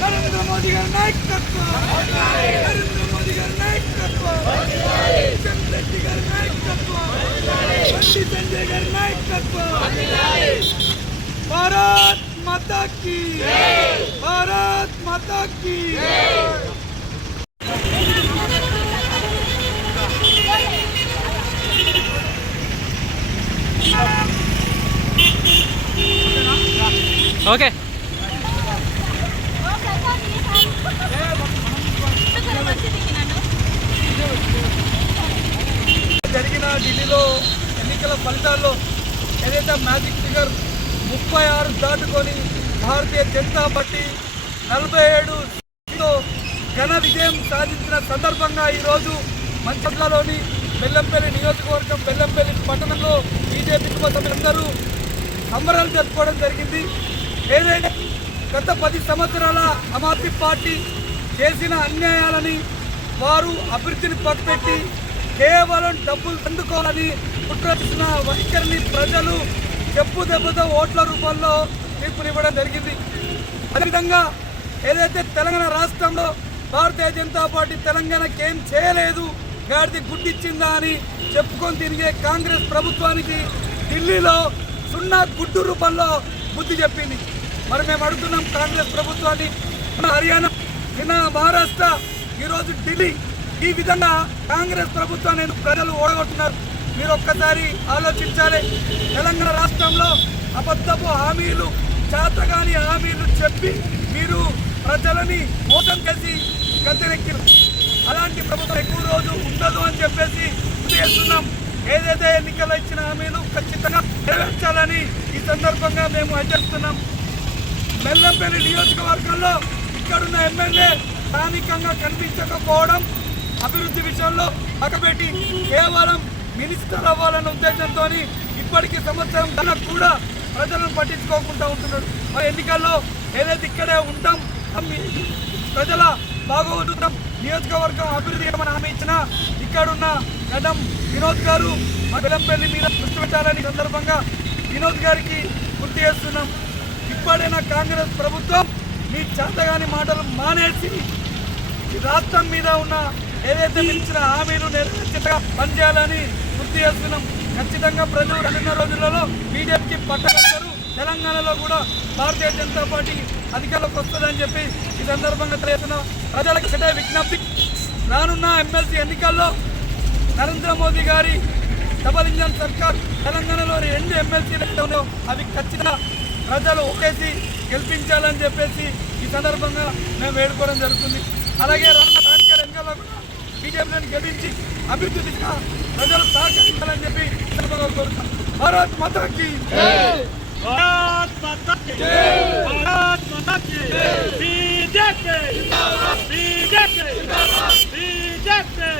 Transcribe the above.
ನರೇಂದ್ರ ಮೋದಿ ಗಾರ ನಾಯಕತ್ವ ನರೇಂದ್ರ ಮೋದಿ ಗಾರ ನಾಯಕತ್ವ ಕಿಶನ್ ರೆಡ್ಡಿ ಗಾರ ನಾಯಕತ್ವ ಬಂಡಿ ಸಂಜಯ್ ಗಾರ ನಾಯಕತ್ವ ಭಾರತ್ माता की भारत माता की Okay. ఢిల్లీలో ఎన్నికల ఫలితాల్లో ఏదైతే మ్యాజిక్ ఫిగర్ ముప్పై ఆరు దాటుకొని భారతీయ జనతా పార్టీ నలభై ఏడు ఘన విజయం సాధించిన సందర్భంగా ఈరోజు మంచిర్యాలలోని బెల్లంపల్లి నియోజకవర్గం బెల్లంపల్లి పట్టణంలో బీజేపీ కుటుంబందరూ సంబరాలు జరుపుకోవడం జరిగింది. ఏదైనా గత పది సంవత్సరాల ఆమ్ పార్టీ చేసిన అన్యాయాలని వారు అభివృద్ధిని పక్కపెట్టి కేవలం డబ్బులు అందుకోవాలని కుట్ర చేసిన వైఖరిని ప్రజలు చెప్పు దెబ్బతో ఓట్ల రూపంలో తీర్పునివ్వడం జరిగింది. అదేవిధంగా ఏదైతే తెలంగాణ రాష్ట్రంలో భారతీయ జనతా పార్టీ తెలంగాణకి ఏం చేయలేదు గాడిది గుడ్డిచ్చిందా అని చెప్పుకొని తిరిగే కాంగ్రెస్ ప్రభుత్వానికి ఢిల్లీలో సున్నా గుడ్డు రూపంలో బుద్ధి చెప్పింది. మరి మేము అడుగుతున్నాం కాంగ్రెస్ ప్రభుత్వాన్ని. మన హర్యానా నిన్న మహారాష్ట్ర ఈరోజు ఢిల్లీ ఈ విధంగా కాంగ్రెస్ ప్రభుత్వాన్ని ప్రజలు ఓడగొట్టున్నారు మీరు ఒక్కసారి ఆలోచించాలి. తెలంగాణ రాష్ట్రంలో అబద్ధపు హామీలు చేతగాని హామీలు చెప్పి మీరు ప్రజలని మోసం చేసి గద్దెనెక్కిరు. అలాంటి ప్రభుత్వం ఎక్కువ రోజు ఉండదు అని చెప్పేసి చేస్తున్నాం. ఏదైతే ఎన్నికల్లో ఇచ్చిన హామీలు ఖచ్చితంగా నెరవేర్చాలని ఈ సందర్భంగా మేము హెచ్చరిస్తున్నాం. మెల్లంపల్లి నియోజకవర్గంలో ఇక్కడున్న ఎమ్మెల్యే స్థానికంగా కనిపించకపోవడం అభివృద్ధి విషయంలో పక్కపెట్టి కేవలం మినిస్టర్ అవ్వాలన్న ఉద్దేశంతో ఇప్పటికీ సంవత్సరం కన్నా కూడా ప్రజలను పట్టించుకోకుండా ఉంటున్నాడు. మరి ఎన్నికల్లో ఏదైతే ఇక్కడే ఉంటాం ప్రజల బాగోగుతాం నియోజకవర్గం అభివృద్ధి ఏమైనా హామీ ఇచ్చినా ఇక్కడున్న గడ్డం వినోద్ గారు మా బెల్లంపల్లి మీద దృష్టి పెట్టాలని సందర్భంగా వినోద్ గారికి గుర్తు చేస్తున్నాం. ఇప్పుడైనా కాంగ్రెస్ ప్రభుత్వం మీ చేతగాని మాటలు మానేసి రాష్ట్రం మీద ఉన్న ఏదైతే మీరు ఇచ్చిన హామీలు నెరవేర్చేట్టుగా పనిచేయాలని గుర్తు చేస్తున్నాం. ఖచ్చితంగా ప్రజలు రానున్న రోజులలో బీజేపీకి పట్టగలుగుతారు తెలంగాణలో కూడా భారతీయ జనతా పార్టీ అధికారంలోకి వస్తుందని చెప్పి ఈ సందర్భంగా తెలియజేస్తున్న. ప్రజలకు ఒకటే విజ్ఞప్తి రానున్న ఎమ్మెల్సీ ఎన్నికల్లో నరేంద్ర మోదీ గారి డబల్ ఇంజన్ సర్కార్ తెలంగాణలో రెండు ఎమ్మెల్సీలు ఉన్నాయో అవి ఖచ్చితంగా ప్రజలు ఒకేసి గెలిపించాలని చెప్పేసి ఈ సందర్భంగా మేము వేడుకోవడం జరుగుతుంది. అలాగే రానున్న స్థానిక ఎన్నికల్లో కూడా బీజేపీని గెలిపించి అభివృద్ధి దిశగా ప్రజలు సహకరించాలని చెప్పి భారత్ మాతాకి భారత్ మాతాకి భారత్ మాతాకి బీజేపీ! బీజేపీ! బీజేపీ!